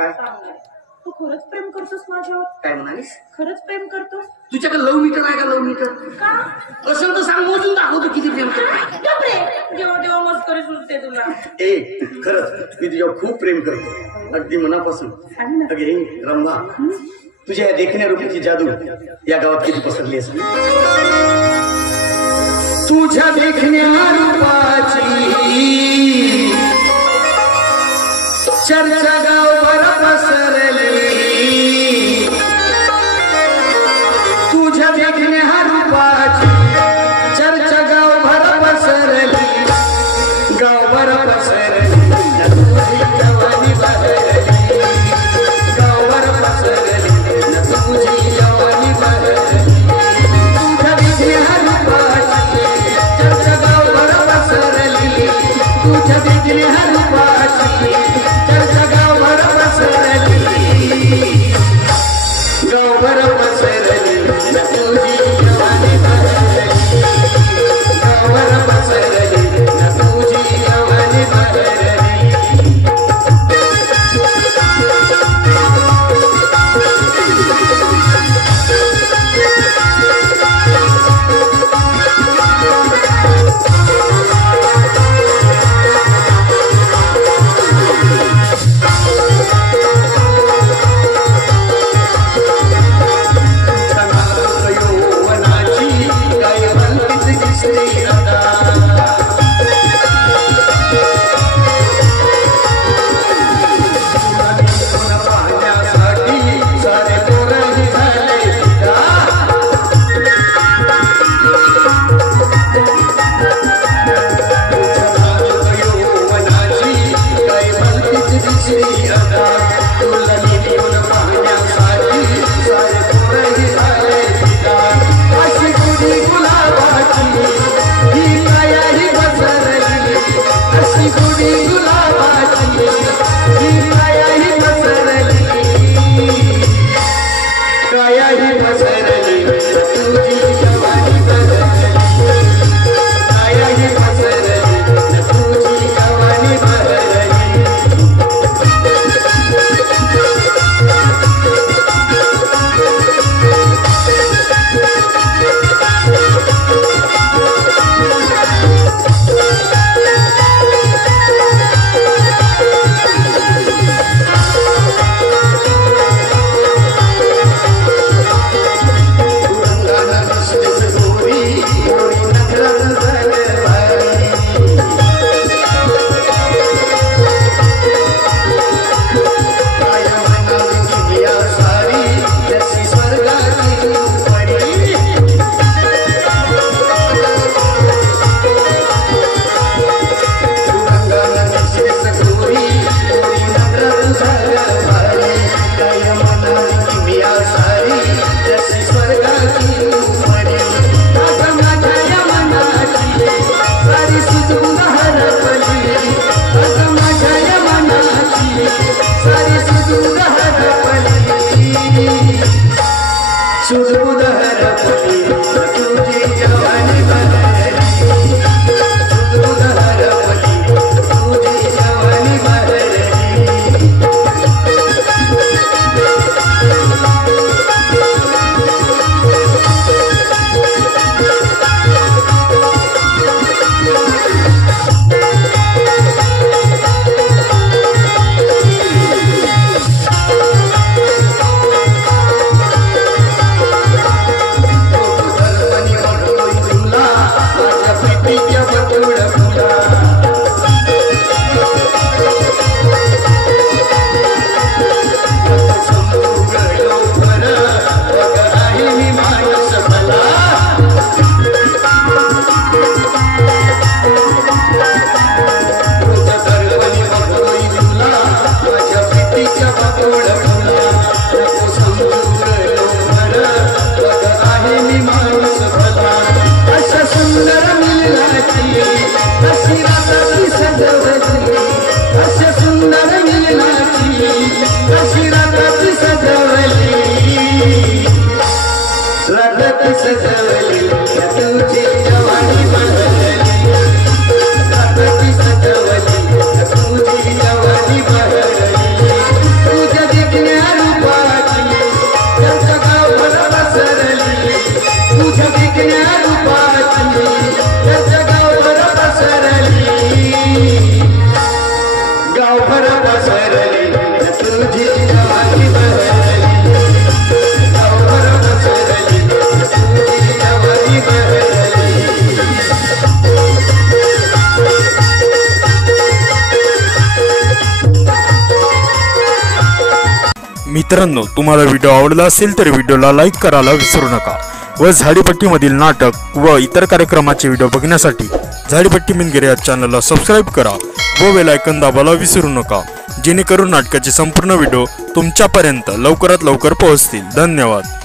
काय तू खरंच प्रेम करतोस माझ्यावर? काय म्हणालीस? खरंच प्रेम करतोस? तुझ्याकडे लव मीटर आहे का? लव मीटर का असेल तर सांग, मोजून दाखवतो किती प्रेम करतो. जेव्हा जेव्हा मस्करी सुचते तुला. ए खरंच मी तुझ्यावर खूप प्रेम करतो, अगदी मनापासून. अगे रंभा, तुझ्या या देखण्या रूपाची जादू या गावात किती पसरली असेल. तुझ्या देखण्या रूपाची चर्चा गावभर पसरली. तुझ्या देखण्या रूपाची चर्चा गावभर पसरली. गावभर पसरली तुझी जवानी बहरली. गावभर पसरली तुझी जवानी बहरली. तुझ्या देखण्या रूपाची चर्चा गावभर पसरली. तुझ्या देखण्या रूपाची चर्चा गावभर पसरली. गावभर पसरली तुझी जवानी बहरली. गावभर पसरली तुझी जवानी बहरली. तुझी जवानी बहरली. बसरली न तुझी जवानी बहरली गावभर बसरली न तुझी जवानी बहरली. मित्रांनो, तुम्हाला व्हिडिओ आवडला असेल तर व्हिडिओला लाईक करायला विसरू नका व झाडीपट्टीमधील नाटक व इतर कार्यक्रमाचे व्हिडिओ बघण्यासाठी झाडीपट्टी मिनगिरे या चॅनलला सबस्क्राईब करा व बेल आयकॉन दाबायला विसरू नका, जेणेकरून नाटकाचे संपूर्ण व्हिडिओ तुमच्यापर्यंत लवकरात लवकर पोहोचतील. धन्यवाद.